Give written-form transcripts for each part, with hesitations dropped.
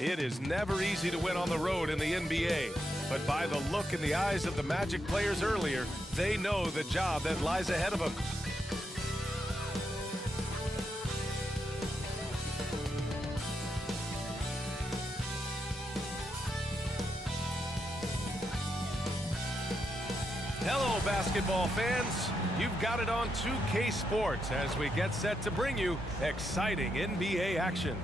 It is never easy to win on the road in the NBA, but by the look in the eyes of the Magic players earlier, they know the job that lies ahead of them. Hello, basketball fans. You've got it on 2K Sports as we get set to bring you exciting NBA action.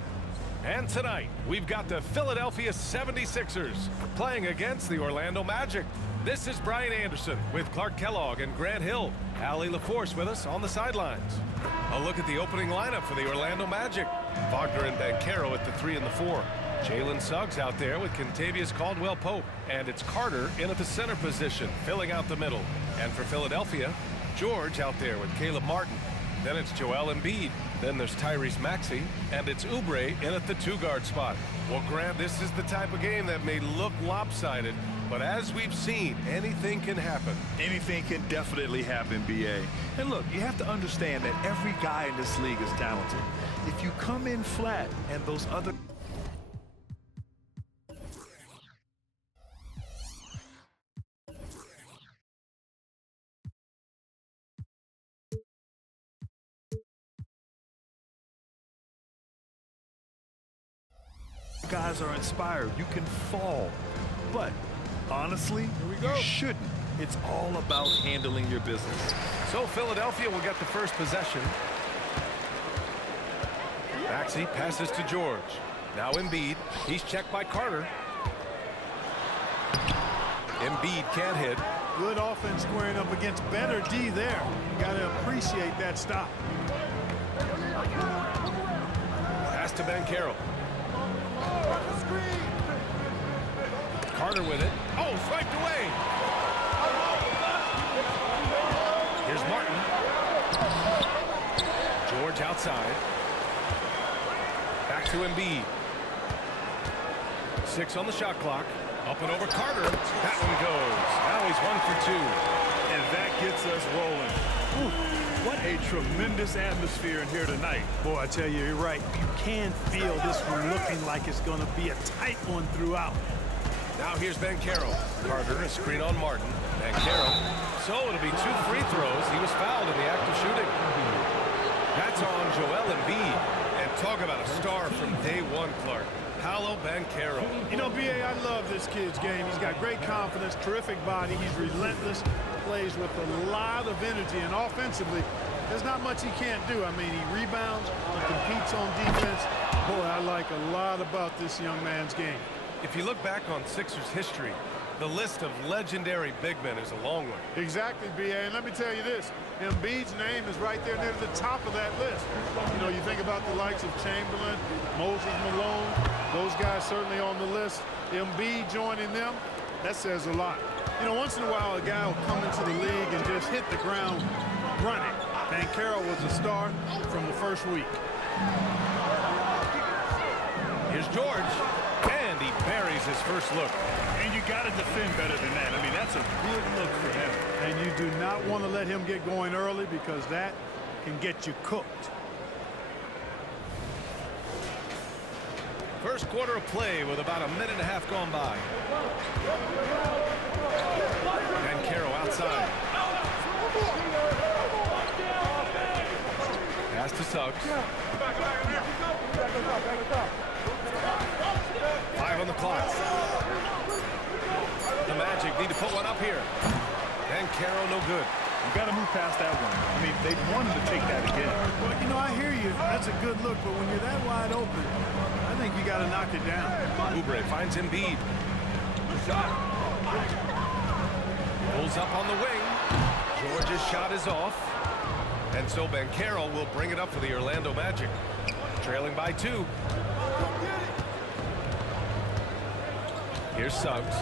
And tonight, we've got the Philadelphia 76ers playing against the Orlando Magic. This is Brian Anderson with Clark Kellogg and Grant Hill. Allie LaForce with us on the sidelines. A look at the opening lineup for the Orlando Magic. Wagner and Banchero at the 3 and the 4. Jalen Suggs out there with Kentavious Caldwell-Pope. And it's Carter in at the center position, filling out the middle. And for Philadelphia, George out there with Caleb Martin. Then it's Joel Embiid. Then there's Tyrese Maxey, and it's Oubre in at the 2-guard spot. Well, Grant, this is the type of game that may look lopsided, but as we've seen, anything can happen. Anything can definitely happen, B.A. And look, you have to understand that every guy in this league is talented. If you come in flat and those other... guys are inspired, you can fall, but honestly, you shouldn't. It's all about handling your business. So Philadelphia will get the first possession. Maxey passes to George. Now Embiid. He's checked by Carter. Embiid can't hit. Good offense squaring up against better D there. Got to appreciate that stop. Pass to Banchero. Carter with it. Oh, swiped away. Here's Martin. George outside. Back to Embiid. 6 on the shot clock. Up and over Carter. That one goes. Now he's 1 for 2. And that gets us rolling. Ooh, what a tremendous atmosphere in here tonight. Boy, I tell you, you're right. You can feel this one looking like it's going to be a tight one throughout. Now here's Banchero. Carter, a screen on Martin. Banchero. So it'll be 2 free throws. He was fouled in the act of shooting. That's on Joel Embiid. And talk about a star from day one, Clark. Paolo Banchero. You know, B.A., I love this kid's game. He's got great confidence, terrific body. He's relentless, plays with a lot of energy, and offensively, there's not much he can't do. I mean, he rebounds, he competes on defense. Boy, I like a lot about this young man's game. If you look back on Sixers history, the list of legendary big men is a long one. Exactly, B.A., and let me tell you this. Embiid's name is right there near the top of that list. You know, you think about the likes of Chamberlain, Moses Malone, those guys certainly on the list. Embiid joining them, that says a lot. You know, once in a while, a guy will come into the league and just hit the ground running. Banchero was a star from the first week. Here's George, and he buries his first look. And you got to defend better than that. I mean, that's a good look for him. And you do not want to let him get going early because that can get you cooked. First quarter of play with about a minute and a half gone by. Banchero outside. Pass to Suggs. 5 on the clock. The Magic need to put one up here. Banchero no good. You got to move past that one. I mean, they wanted to take that again. Well, you know, I hear you. That's a good look, but when you're that wide open, I think you got to knock it down. Oubre finds Embiid. Pulls up on the wing. George's shot is off. And so Banchero will bring it up for the Orlando Magic. Trailing by 2. Here's Suggs.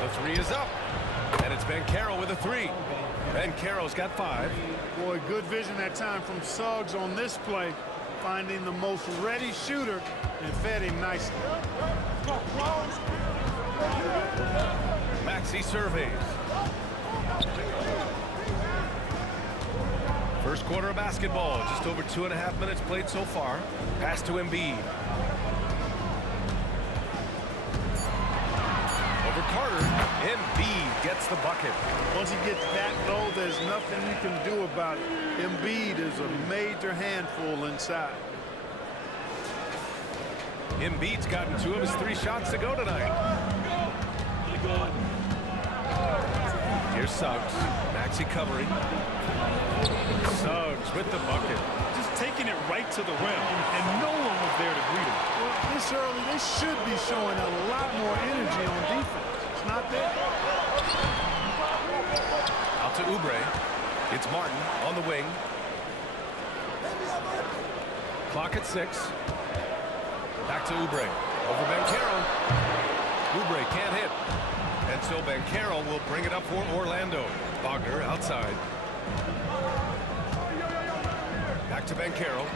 The three is up. And it's Banchero with a three. Banchero's got 5. Boy, good vision that time from Suggs on this play, finding the most ready shooter and fed him nicely. Maxey surveys. First quarter of basketball, just over 2.5 minutes played so far. Pass to Embiid. Over Carter. Embiid gets the bucket. Once he gets that low, there's nothing you can do about it. Embiid is a major handful inside. Embiid's gotten 2 of his 3 shots to go tonight. Here's Suggs. Maxey covering. Suggs with the bucket. Just taking it right to the rim, and no one was there to greet him. Well, this early, they should be showing a lot more energy on defense. It's not there. Out to Oubre. It's Martin on the wing. Clock at 6. Back to Oubre. Over Banchero. Oubre can't hit. And so Banchero will bring it up for Orlando. Wagner outside. Back to Banchero.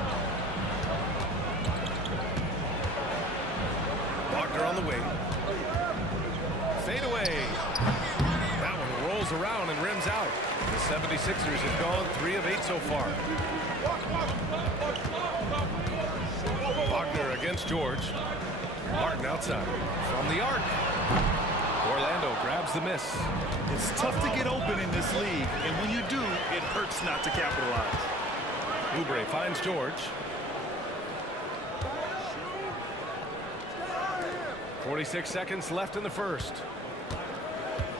Wagner on the wing. Fade away. That one rolls around and rims out. The 76ers have gone 3 of 8 so far. Wagner against George. Martin outside. From the arc. Orlando grabs the miss. It's tough to get open in this league, and when you do, it hurts not to capitalize. Oubre finds George. 46 seconds left in the first.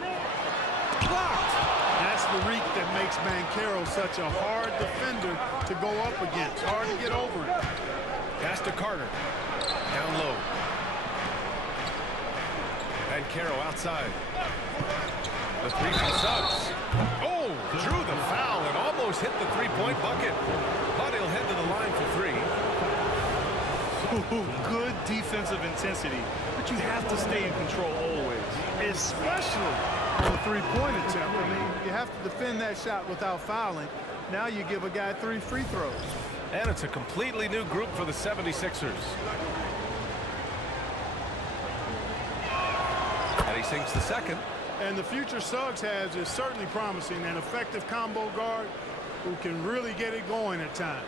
Blocked. That's the reek that makes Banchero such a hard defender to go up against. Hard to get over it. Pass to Carter. Down low. Banchero outside. The three from Suggs. Oh, drew the foul and almost hit the three-point bucket. But he'll head to the line for 3. Good defensive intensity, but you have to stay in control always. Especially on a three-point attempt. I mean, you have to defend that shot without fouling. Now you give a guy 3 free throws. And it's a completely new group for the 76ers. And he sinks the second. And the future Suggs has is certainly promising. An effective combo guard who can really get it going at times.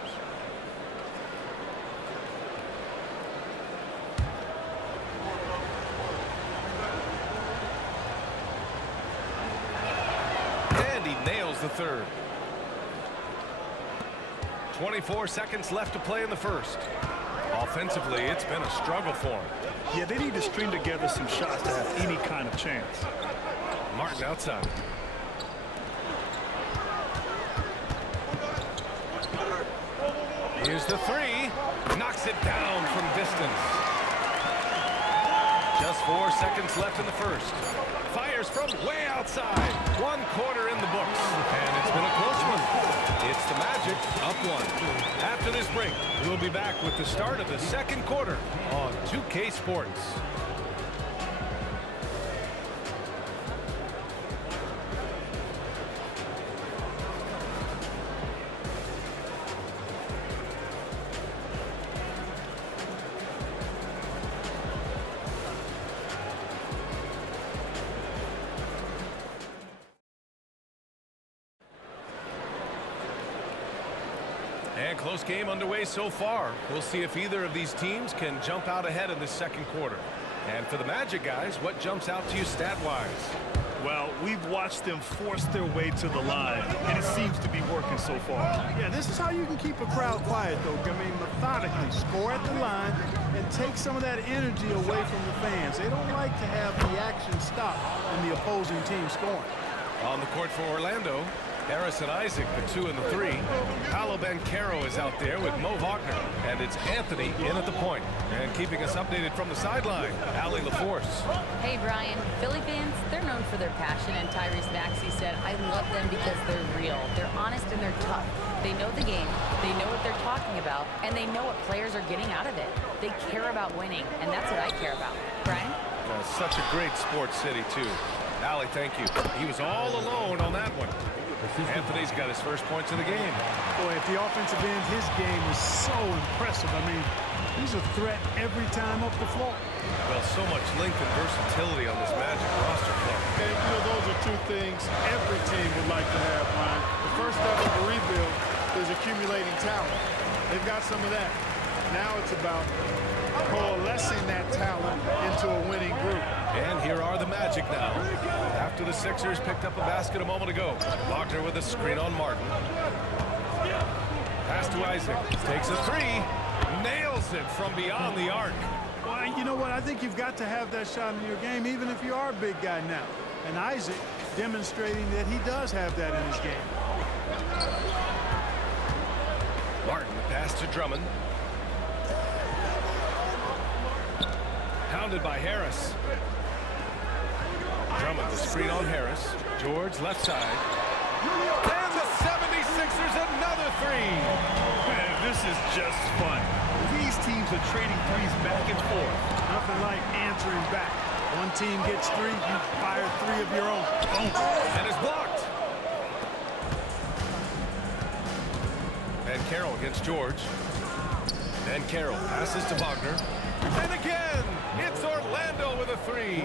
And he nails the third. 24 seconds left to play in the first. Offensively, it's been a struggle for him. Yeah, they need to string together some shots to have any kind of chance. Martin outside. Here's the 3. Knocks it down from distance. Just 4 seconds left in the first. Fires from way outside. 1 quarter in the books. And it's been a close one. It's the Magic up 1. After this break, we'll be back with the start of the second quarter on 2K Sports. And close game underway so far. We'll see if either of these teams can jump out ahead in this second quarter. And for the Magic guys, what jumps out to you stat-wise? Well, we've watched them force their way to the line, and it seems to be working so far. Yeah, this is how you can keep a crowd quiet, though. I mean, methodically score at the line and take some of that energy away from the fans. They don't like to have the action stop in the opposing team scoring. On the court for Orlando, Harrison Isaac, the 2 and the 3. Paolo Banchero is out there with Mo Wagner. And it's Anthony in at the point. And keeping us updated from the sideline, Allie LaForce. Hey, Brian. Philly fans, they're known for their passion, and Tyrese Maxey said, I love them because they're real. They're honest and they're tough. They know the game, they know what they're talking about, and they know what players are getting out of it. They care about winning, and that's what I care about. Brian? Such a great sports city, too. Allie, thank you. He was all alone on that one. Anthony's got his first points of the game. Boy, at the offensive end, his game is so impressive. I mean, he's a threat every time up the floor. Well, so much length and versatility on this Magic roster, Clark. Okay, you know, those are two things every team would like to have, Ryan. The first step of a rebuild is accumulating talent. They've got some of that. Now it's about coalescing that talent into a winning group. And here are the Magic now. After the Sixers picked up a basket a moment ago. Wagner with a screen on Martin. Pass to Isaac. Takes a three. Nails it from beyond the arc. Well, you know what? I think you've got to have that shot in your game, even if you are a big guy now. And Isaac demonstrating that he does have that in his game. Martin, the pass to Drummond. Pounded by Harris. Drummond, the screen on Harris. George, left side. And the 76ers, another three. Man, this is just fun. These teams are trading threes back and forth. Nothing like answering back. One team gets three, you fire three of your own. Boom. And it's blocked. And Carroll against George. And Carroll passes to Wagner. And again, it's Orlando with a three.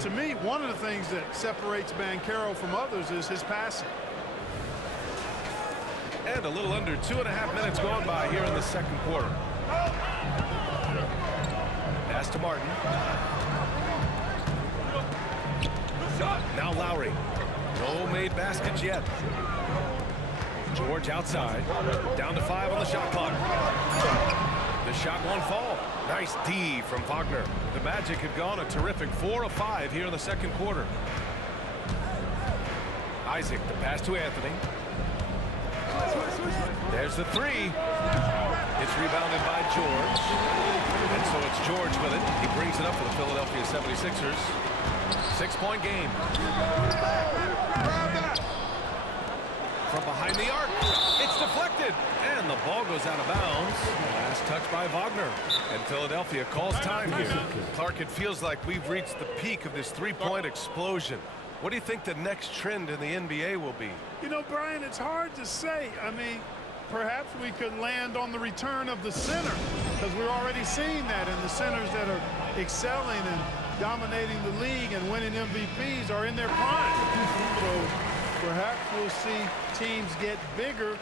To me, one of the things that separates Banchero from others is his passing. And a little under 2.5 minutes gone by here in the second quarter. Pass to Martin. Now Lowry. No made baskets yet. George outside. Down to 5 on the shot clock. The shot won't fall. Nice D from Wagner. The Magic had gone a terrific 4 of 5 here in the second quarter. Isaac, the pass to Anthony. There's the three. It's rebounded by George. And so it's George with it. He brings it up for the Philadelphia 76ers. 6-point game. From behind the arc. It's deflected. And the ball goes out of bounds. Last touch by Wagner. And Philadelphia calls time here. Clark, it feels like we've reached the peak of this three-point explosion. What do you think the next trend in the NBA will be? You know, Brian, it's hard to say. I mean, perhaps we could land on the return of the center, because we're already seeing that, and the centers that are excelling and dominating the league and winning MVPs are in their prime. So perhaps we'll see teams get bigger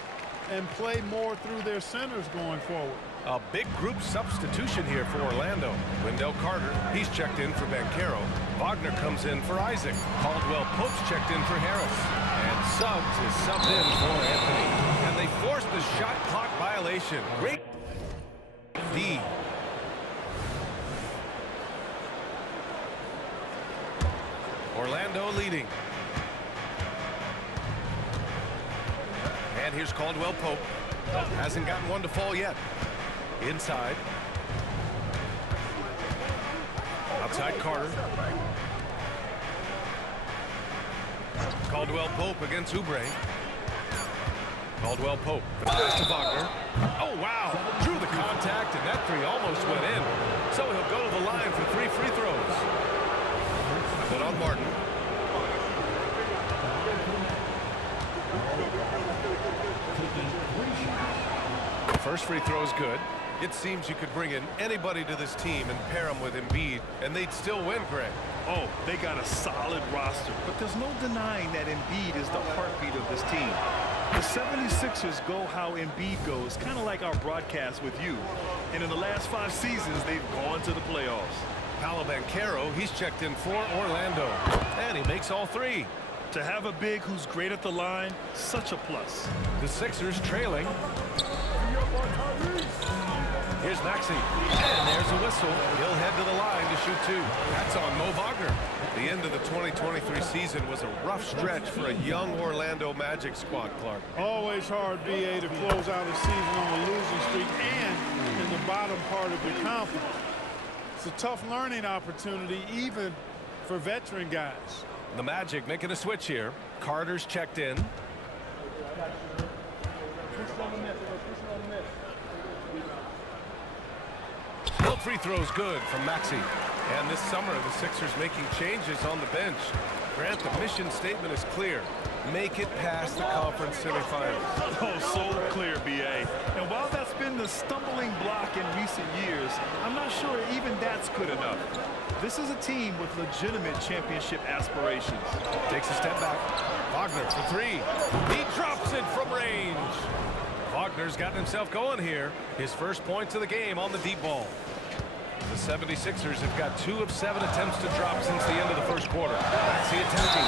and play more through their centers going forward. A big group substitution here for Orlando. Wendell Carter, he's checked in for Banchero. Wagner comes in for Isaac. Caldwell Pope's checked in for Harris. And Suggs is subbed in for Anthony. And they forced the shot clock violation. Great D. Orlando leading. And here's Caldwell Pope. Hasn't gotten one to fall yet. Inside. Outside Carter. Caldwell Pope against Oubre. Caldwell Pope. The pass to Wagner. Oh, wow. Drew the contact, and that three almost went in. So he'll go to the line for 3 free throws. Put on Martin. First free throw is good. It seems you could bring in anybody to this team and pair them with Embiid, and they'd still win, Greg. Oh, they got a solid roster, but there's no denying that Embiid is the heartbeat of this team. The 76ers go how Embiid goes, kind of like our broadcast with you. And in the last 5 seasons, they've gone to the playoffs. Paolo Banchero, he's checked in for Orlando, and he makes all 3. To have a big who's great at the line, such a plus. The Sixers trailing. Here's Maxey, and there's a whistle. He'll head to the line to shoot 2. That's on Mo Wagner. The end of the 2023 season was a rough stretch for a young Orlando Magic squad, Clark. Always hard, BA, to close out a season on a losing streak and in the bottom part of your conference. It's a tough learning opportunity, even for veteran guys. The Magic making a switch here. Carter's checked in. No free throws good from Maxey. And this summer, the Sixers making changes on the bench. Grant, the mission statement is clear. Make it past the conference semifinals. Oh, so clear, B.A. And while that's been the stumbling block in recent years, I'm not sure even that's good enough. This is a team with legitimate championship aspirations. Takes a step back. Wagner for three. He drops it from range. Wagner's gotten himself going here. His first points of the game on the deep ball. The 76ers have got 2 of 7 attempts to drop since the end of the first quarter. Maxey attempting.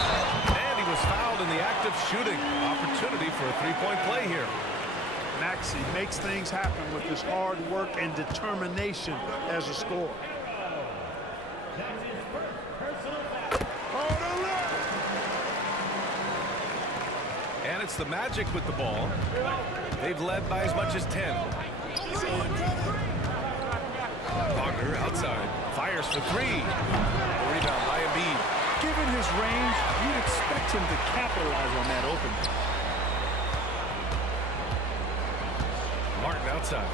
And he was fouled in the act of shooting. Opportunity for a three-point play here. Maxey makes things happen with his hard work and determination as a scorer. And it's the Magic with the ball. They've led by as much as 10. Wagner outside. Fires for three. A rebound by Embiid. Given his range, you'd expect him to capitalize on that opening. Martin outside.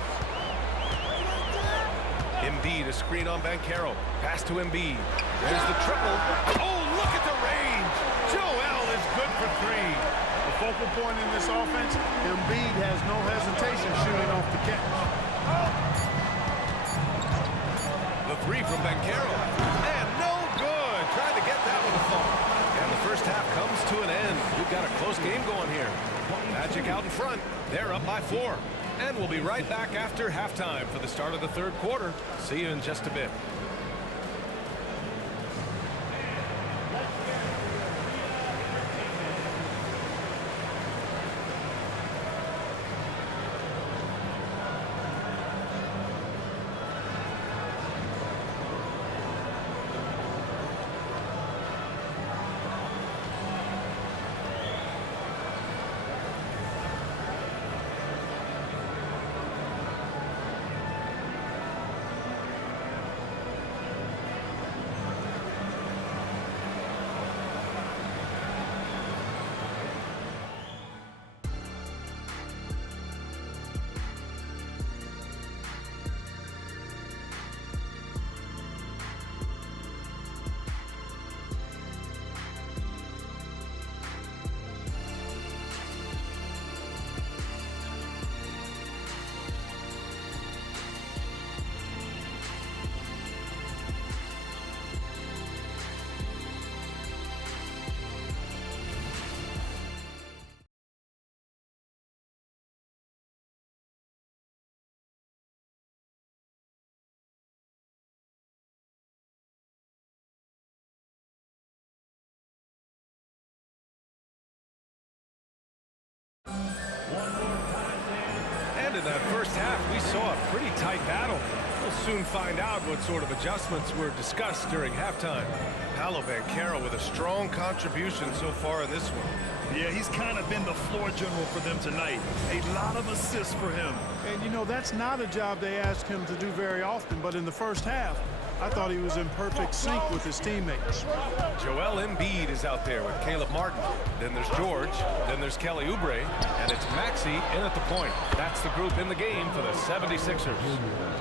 Embiid, a screen on Banchero. Pass to Embiid. There's the triple. Oh, look at the range. Joel is good for three. The focal point in this offense, Embiid has no hesitation shooting off the catch. The three from Banchero. And no good. Trying to get that one to fall. And the first half comes to an end. We've got a close game going here. Magic out in front. They're up by 4. And we'll be right back after halftime for the start of the third quarter. See you in just a bit. And in that first half, we saw a pretty tight battle. We'll soon find out what sort of adjustments were discussed during halftime. Paolo Banchero with a strong contribution so far in this one. Yeah, he's kind of been the floor general for them tonight. A lot of assists for him. And, you know, that's not a job they ask him to do very often, but in the first half, I thought he was in perfect sync with his teammates. Joel Embiid is out there with Caleb Martin. Then there's George. Then there's Kelly Oubre. And it's Maxey in at the point. That's the group in the game for the 76ers.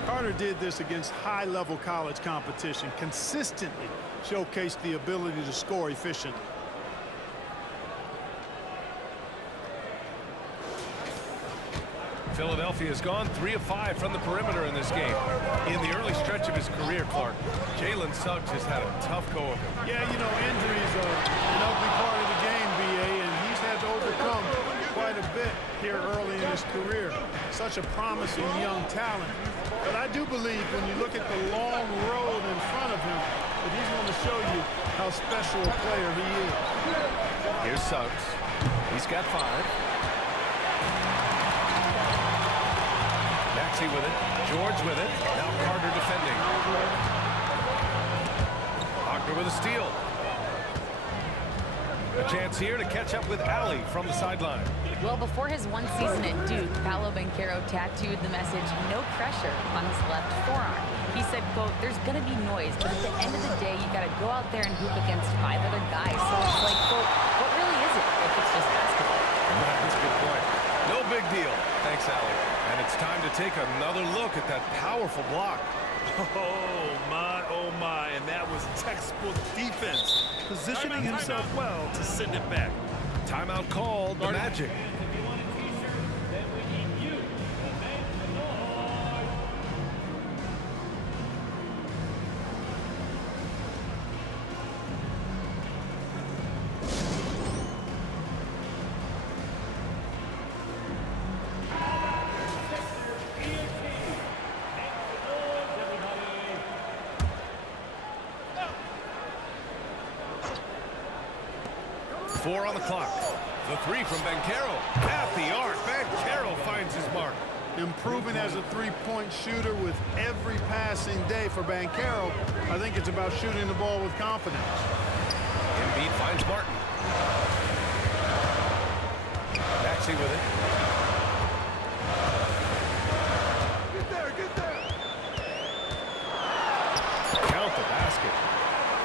Carter did this against high-level college competition, consistently showcased the ability to score efficiently. Philadelphia has gone 3 of 5 from the perimeter in this game. In the early stretch of his career, Clark, Jalen Suggs has had a tough go of it. Yeah, you know, injuries are an ugly part of the game, B.A., and he's had to overcome quite a bit here early in his career. Such a promising young talent. But I do believe when you look at the long road in front of him, that he's going to show you how special a player he is. Here's Suggs. He's got 5. Maxey with it. George with it. Now Carter defending. Wagner with a steal. A chance here to catch up with Allie from the sideline. Well, before his one season at Duke, Paolo Banchero tattooed the message, "No pressure," on his left forearm. He said, quote, "There's going to be noise, but at the end of the day, you got to go out there and hoop against 5 other guys." So it's like, quote, what really is it if it's just basketball? That's a good point. No big deal. Thanks, Allie. And it's time to take another look at that powerful block. Oh my, and that was textbook defense. Positioning himself well to send it back. Timeout called, the Magic. Four on the clock. The three from Banchero. At the arc, Banchero finds his mark. Improving as a three-point shooter with every passing day for Banchero. I think it's about shooting the ball with confidence. Embiid finds Martin. Maxey with it. Get there. Count the basket.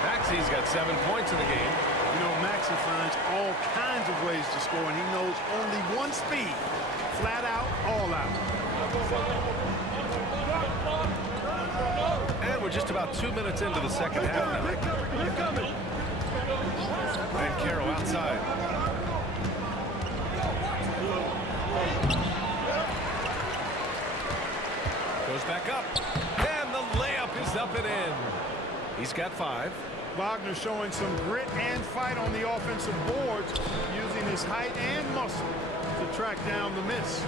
Maxey's got 7 points in the game. You know, Maxey finds all kinds of ways to score, and he knows only one speed. Flat out, all out. And we're just about 2 minutes into the second half now. Banchero outside. Goes back up. And the layup is up and in. He's got 5. Wagner showing some grit and fight on the offensive boards, using his height and muscle to track down the miss.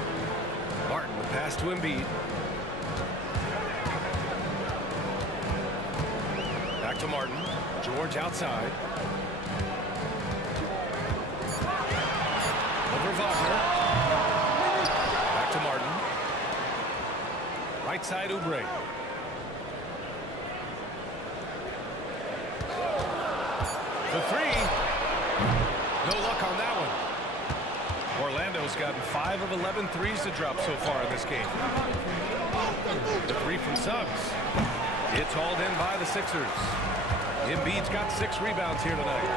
Martin, the pass to Embiid. Back to Martin. George outside. Over Wagner. Back to Martin. Right side, Oubre. The three. No luck on that one. Orlando's gotten 5 of 11 threes to drop so far in this game. The three from Suggs. It's hauled in by the Sixers. Embiid's got 6 rebounds here tonight.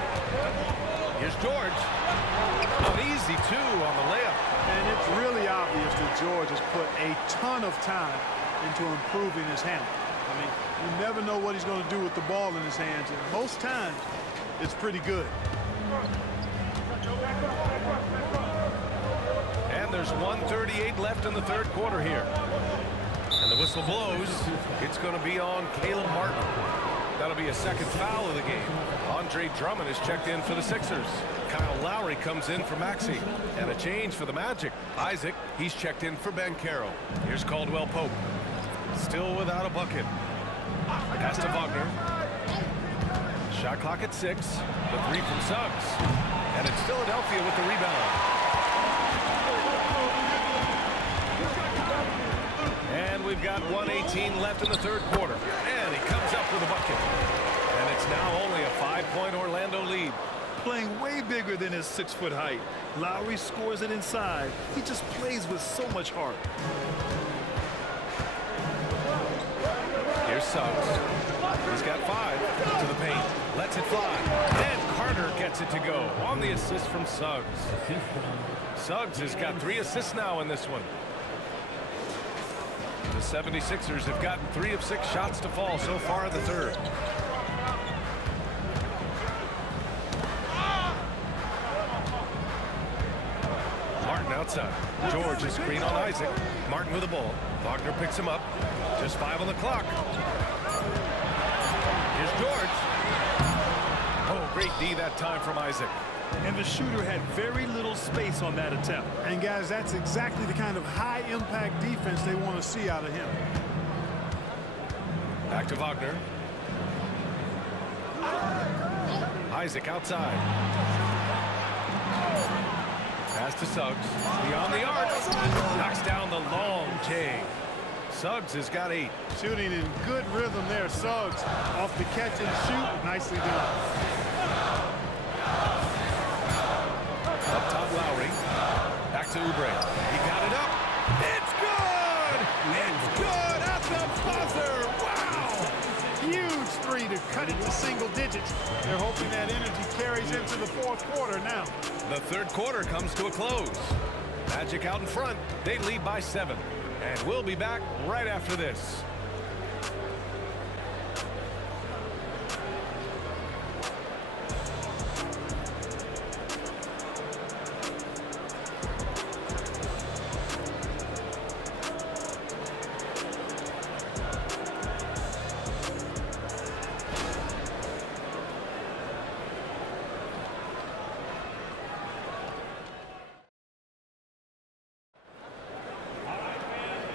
Here's George. An easy 2 on the layup. And it's really obvious that George has put a ton of time into improving his handle. I mean, you never know what he's going to do with the ball in his hands, and most times it's pretty good. And there's 1:38 left in the third quarter here. And the whistle blows. It's going to be on Caleb Martin. That'll be a second foul of the game. Andre Drummond is checked in for the Sixers. Kyle Lowry comes in for Maxey. And a change for the Magic. Isaac, he's checked in for Banchero. Here's Caldwell Pope. Still without a bucket. Pass to Wagner. Shot clock at 6. The three from Suggs. And it's Philadelphia with the rebound. And we've got 1:18 left in the third quarter. And he comes up with a bucket. And it's now only a 5-point Orlando lead. Playing way bigger than his 6-foot height. Lowry scores it inside. He just plays with so much heart. Here's Suggs. He's got 5 to the paint. Lets it fly. And Carter gets it to go on the assist from Suggs. Suggs has got 3 assists now in this one. The 76ers have gotten 3 of 6 shots to fall so far in the third. Martin outside. George is screen on Isaac. Martin with the ball. Wagner picks him up. Just 5 on the clock. Here's George. Oh, great D that time from Isaac. And the shooter had very little space on that attempt. And guys, that's exactly the kind of high-impact defense they want to see out of him. Back to Wagner. Isaac outside. Pass to Suggs. Beyond the arc. Knocks down the long J. Suggs has got 8. Shooting in good rhythm there. Suggs off the catch and shoot. Nicely done. Up top, Lowry. Back to Oubre. He got it up. It's good! It's good at the buzzer! Wow! Huge 3 to cut it to single digits. They're hoping that energy carries into the fourth quarter now. The third quarter comes to a close. Magic out in front. They lead by 7. And we'll be back right after this.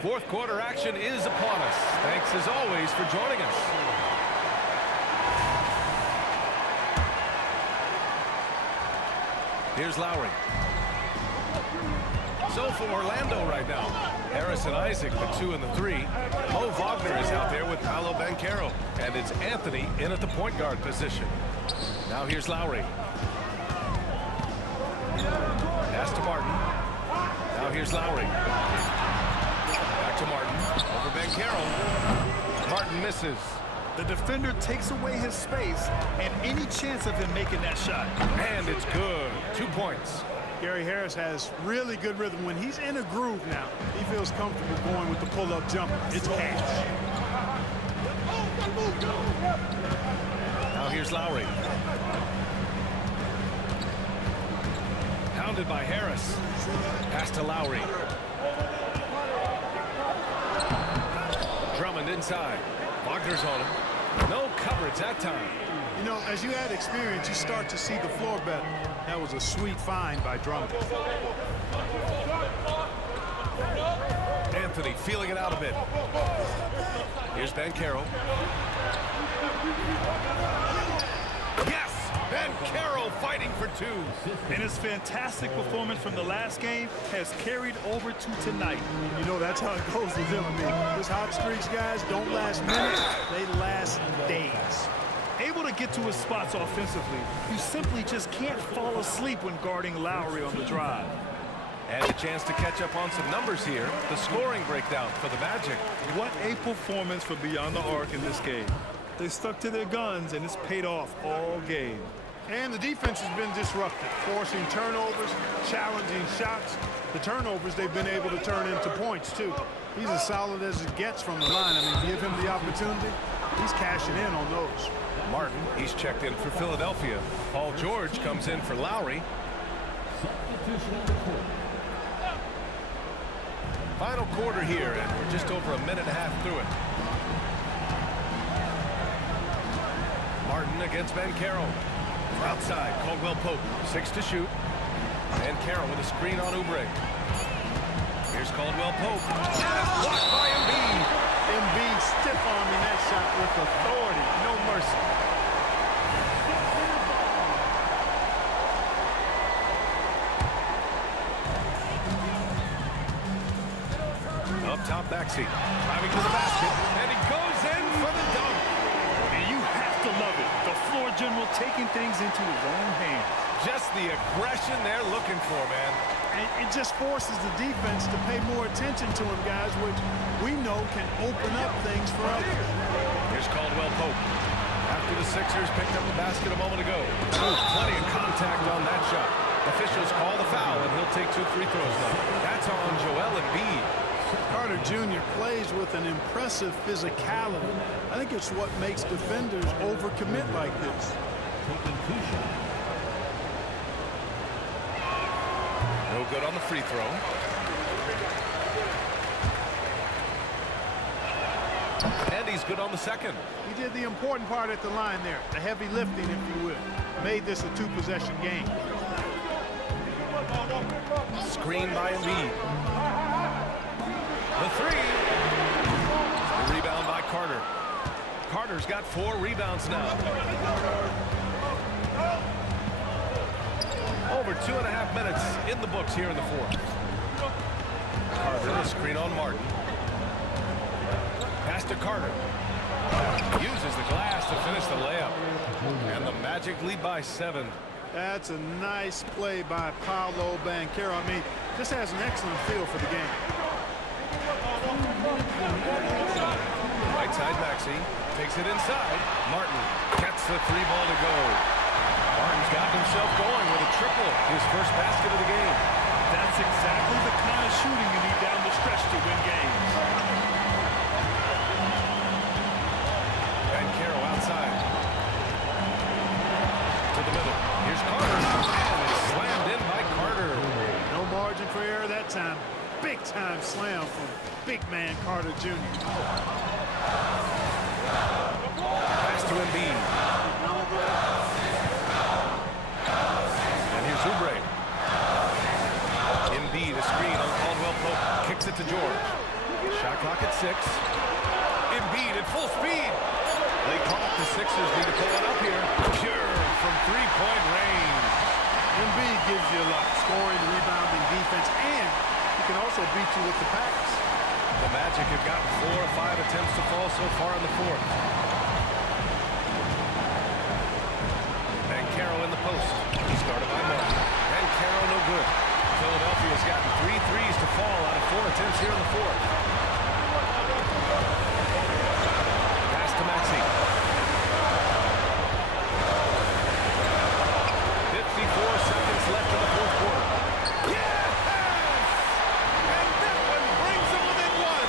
Fourth quarter action is upon us. Thanks as always for joining us. Here's Lowry. So for Orlando right now, Harris and Isaac, the 2 and the 3. Mo Wagner is out there with Paolo Banchero. And it's Anthony in at the point guard position. Now here's Lowry. Pass to Martin. Now here's Lowry. Back to Martin. Over Banchero. Martin misses. The defender takes away his space and any chance of him making that shot. And it's good. 2 points. Gary Harris has really good rhythm. When he's in a groove now, he feels comfortable going with the pull-up jumper. It's cash. Now here's Lowry. Pounded by Harris. Pass to Lowry. Drummond inside. Wagner's on him. No coverage that time. You know, as you add experience, you start to see the floor better. That was a sweet find by Drummond. Anthony feeling it out a bit. Here's Banchero. Yes! Banchero fighting for 2. And his fantastic performance from the last game has carried over to tonight. You know, that's how it goes with him. I mean, those hot streaks, guys, don't last minutes. They last days. Able to get to his spots offensively, you simply just can't fall asleep when guarding Lowry on the drive. And a chance to catch up on some numbers here. The scoring breakdown for the Magic. What a performance for Beyond the Arc in this game. They stuck to their guns, and it's paid off all game. And the defense has been disrupted, forcing turnovers, challenging shots. The turnovers they've been able to turn into points, too. He's as solid as it gets from the line. I mean, give him the opportunity, he's cashing in on those. Martin, he's checked in for Philadelphia. Paul George comes in for Lowry. Final quarter here, and we're just over a minute and a half through it. Martin against Banchero. Outside, Caldwell Pope, 6 to shoot. Banchero with a screen on Oubre. Here's Caldwell Pope. And it's blocked by Embiid. Embiid stiff-arming that shot with authority. No mercy. Up top, Maxey. Driving to the basket. And he goes in for the dunk. And you have to love it. The floor general taking things into his own hands. Just the aggression they're looking for, man. And it just forces the defense to pay more attention to him, guys, which we know can open up things for others. Here's Caldwell Pope. After the Sixers picked up the basket a moment ago. Oh, plenty of contact on that shot. Officials call the foul, and he'll take 2 free throws now. That's on Joel Embiid. Carter Jr. plays with an impressive physicality. I think it's what makes defenders overcommit like this. No good on the free throw. And he's good on the second. He did the important part at the line there, the heavy lifting, if you will. Made this a 2-possession game. Screen by Embiid. The 3. The rebound by Carter. Carter's got 4 rebounds now. Over 2.5 minutes in the books here in the fourth. Carter, the screen on Martin. Pass to Carter. Uses the glass to finish the layup. And the Magic lead by 7. That's a nice play by Paolo Banchero. I mean, just has an excellent feel for the game. Right side, Maxey. Takes it inside. Martin gets the 3 ball to go. Martin's got himself going with a triple. His first basket of the game. That's exactly the kind of shooting you need down the stretch to win games. Banchero outside. To the middle. Here's Carter. And it's slammed in by Carter. No margin for error that time. Big time slam from big man Carter Jr. Pass to Embiid. And here's Oubre. Embiid, a screen on Caldwell Pope. Kicks it to George. Shot clock at 6. Embiid at full speed. They call it. The Sixers need to pull it up here. Sure, from three-point range. Embiid gives you a lot. Scoring, rebounding, defense, and he can also beat you with the pass. The Magic have gotten 4 or 5 attempts to fall so far in the fourth. Banchero in the post. He started by Martin. Banchero no good. Philadelphia's gotten 3 threes to fall out of 4 attempts here in the fourth. Pass to Maxey. 54 seconds left in the fourth quarter. Yes! And that one brings them within 1.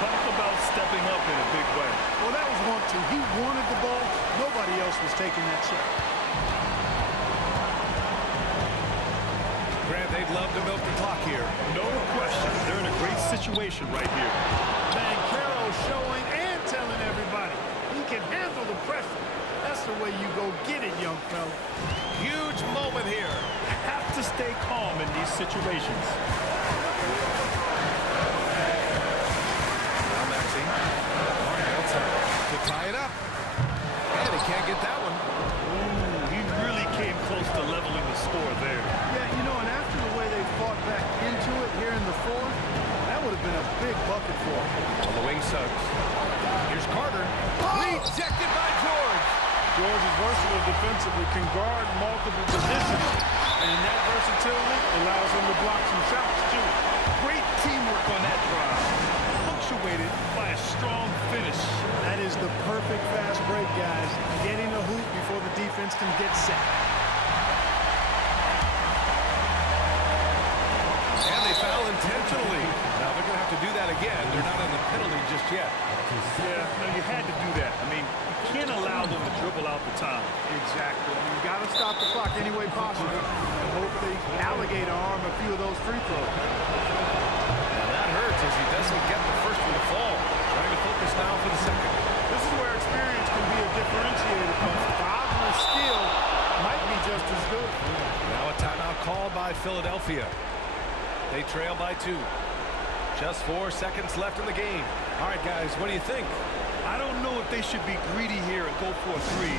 Talk about stepping up in a big way. Well, that was 1-2. He wanted the ball. Nobody else was taking that shot. Grant, they'd love to milk the clock here. No question. They're in a great situation right here. Banchero showing and telling everybody he can handle the pressure. That's the way you go get it, young fella. Huge moment here. Have to stay calm in these situations. Now Maxey. Martin outside to tie it up. And he can't get that one. Ooh, he really came close to leveling the score there. Yeah, you know, and after the way they fought back into it here in the fourth, that would have been a big bucket for him. On the wing, Suggs. Here's Carter. Rejected by George. George is versatile defensively, can guard multiple positions, and that versatility allows him to block some shots, too. Great teamwork on that drive. Punctuated by a strong finish. That is the perfect fast break, guys. Getting a hoop before the defense can get set. And they foul intentionally. Now they're going to have to do that again. They're not in the penalty just yet. Yeah, no, you had to do that. I mean, you can't allow them to dribble out the time. Exactly. You got to stop the clock any way possible and hope they alligator arm a few of those free throws. Now that hurts as he doesn't get the first one to fall. Trying to focus now for the second. This is where experience can be a differentiator. Wagner's skill might be just as good. Now a timeout called by Philadelphia. They trail by 2. Just 4 seconds left in the game. All right, guys, what do you think? I don't know if they should be greedy here and go for a 3.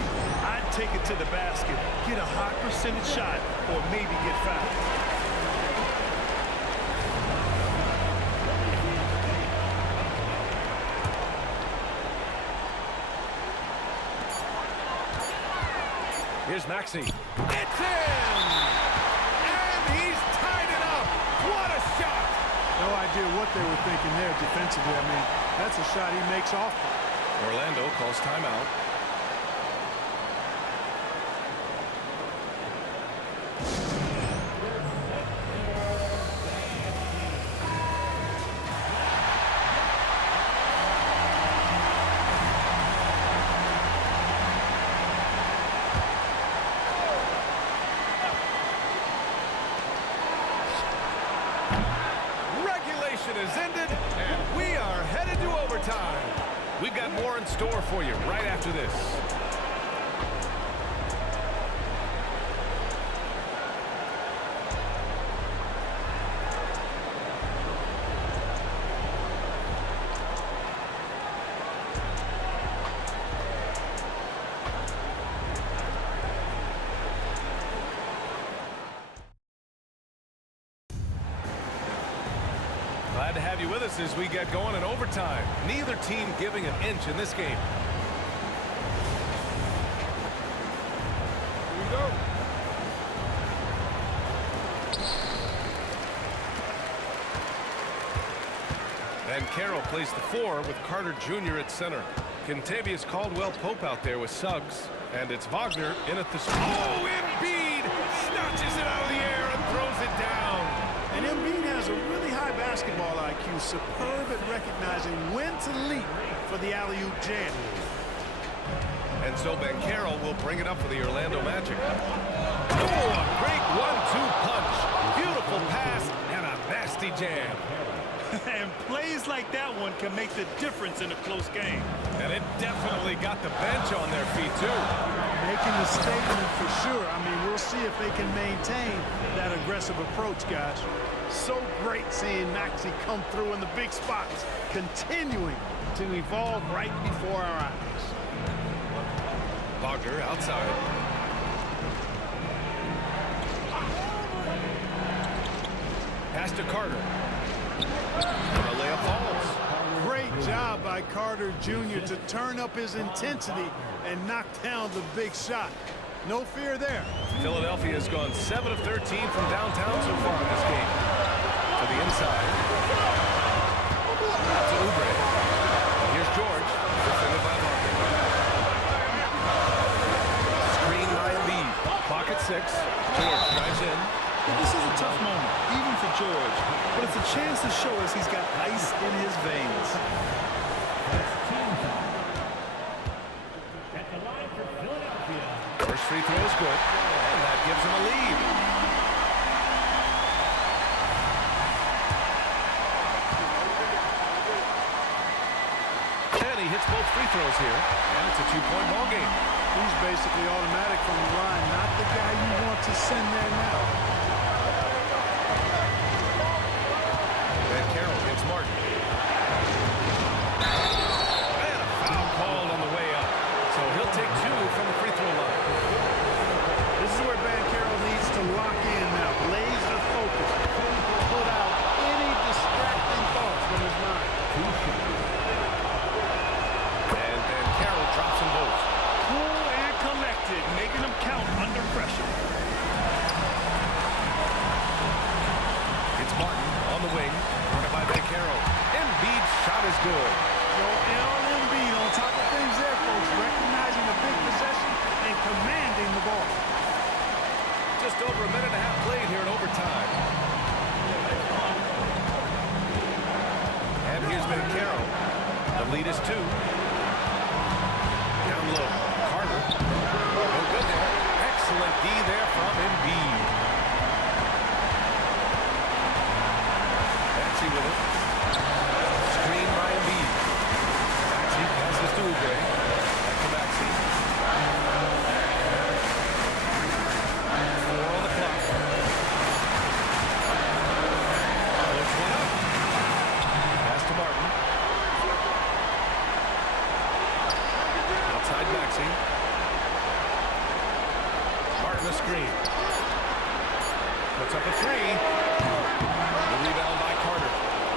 I'd take it to the basket, get a high percentage shot, or maybe get fouled. Here's Maxey. It's in! And he's tied it up. What a shot! No idea what they were thinking there defensively. I mean, that's a shot he makes off. Orlando calls timeout. Is ended, and we are headed to overtime. We've got more in store for you right after this. Glad to have you with us as we get going in overtime. Neither team giving an inch in this game. Here we go. And Carroll plays the 4 with Carter Jr. at center. Kentavious Caldwell-Pope out there with Suggs. And it's Wagner in at the... Oh, Embiid snatches it out of the air and throws it down. And Embiid has a really high basketball IQ, superb at recognizing when to leap for the alley-oop jam. And so Banchero will bring it up for the Orlando Magic. Oh, a great 1-2 punch. Beautiful pass and a nasty jam. And plays like that one can make the difference in a close game. And it definitely got the bench on their feet, too. Making the statement for sure. I mean, we'll see if they can maintain that aggressive approach, guys. So great seeing Maxey come through in the big spots, continuing to evolve right before our eyes. Wagner outside. Pass to Carter. And the layup falls. Great job by Carter Jr. to turn up his intensity and knock down the big shot. No fear there. Philadelphia has gone 7 of 13 from downtown so far in this game. To the inside. Out to Oubre. Here's George. Defended by Wagner. Screen by Embiid. Clock at 6. George drives in. Well, this is a tough moment, even for George, but it's a chance to show us he's got ice in his veins. First free throw is good, and that gives him a lead. And he hits both free throws here, and it's a 2-point ball game. He's basically automatic from the line, not the guy you want to send there now. Van Carroll gets Martin. And a foul called on the way up. So he'll take 2 from the free throw line. This is where Van Carroll needs to lock in now. Laser focus. Put out any distracting thoughts from his mind. And Van Carroll drops them both. Cool and collected, making them count under pressure. It's Martin on the wing. Running by Van Carroll. Embiid's shot is good. Joel Embiid on top of things there, folks. Recognizing the big possession and commanding the ball. Just over a minute and a half played here in overtime. And here's Van Carroll. The lead is 2. Down low. Carter. No good there. Excellent D there from Embiid. Maxey with it. Screen by Embiid. Maxey passes to Oubre. Back to Maxey. 4 on the clock. Puts one up. Pass to Martin. Outside Maxey. Martin a screen. Puts up a 3. The rebound by Carter.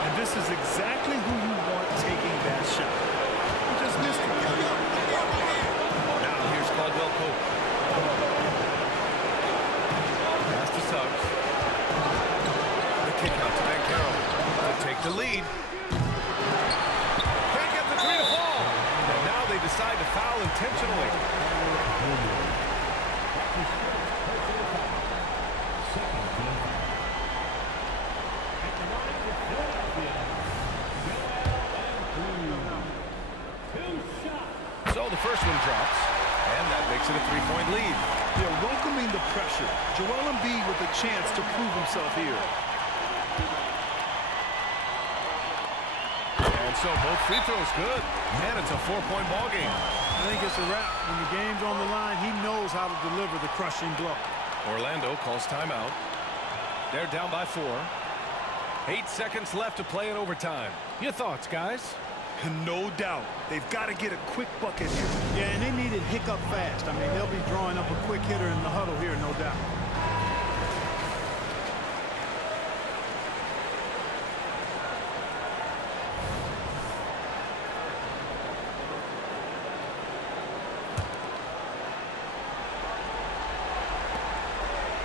And this is exactly who you want taking that shot. He just missed it. Now here's Caldwell Pope. Pass to Suggs. The kick out to Van Carroll. They'll take the lead. Can't get the 3 to fall. And now they decide to foul intentionally. So the first one drops, and that makes it a 3-point lead. They're welcoming the pressure. Joel Embiid with a chance to prove himself here. And so both free throws good, and it's a 4-point ball game. I think it's a wrap. When the game's on the line, he knows how to deliver the crushing blow. Orlando calls timeout. They're down by 4. 8 seconds left to play in overtime. Your thoughts, guys? No doubt. They've got to get a quick bucket here. Yeah, and they need it hiccup fast. I mean, they'll be drawing up a quick hitter in the huddle here, no doubt.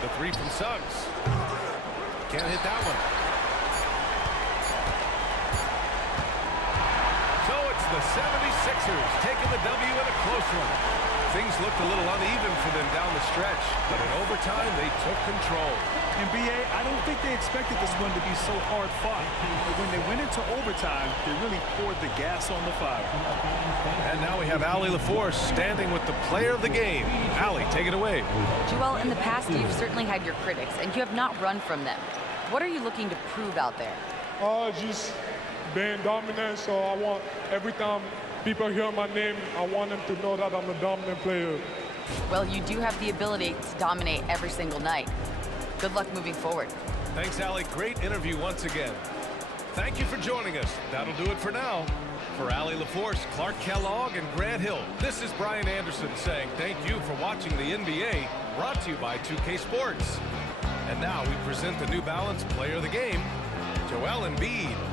The 3 from Suggs. Can't hit that one. So it's the 76ers taking the W in a close one. Things looked a little uneven for them down the stretch, but in overtime they took control. NBA, I don't think they expected this one to be so hard fought. But when they went into overtime, they really poured the gas on the fire. And now we have Allie LaForce standing with the player of the game. Allie, take it away. Joel, in the past, you've certainly had your critics, and you have not run from them. What are you looking to prove out there? Just being dominant, so I want every time people hear my name, I want them to know that I'm a dominant player. Well, you do have the ability to dominate every single night. Good luck moving forward. Thanks, Allie. Great interview once again. Thank you for joining us. That'll do it for now. For Allie LaForce, Clark Kellogg, and Grant Hill, this is Brian Anderson saying thank you for watching the NBA, brought to you by 2K Sports. And now we present the New Balance Player of the Game, Joel Embiid.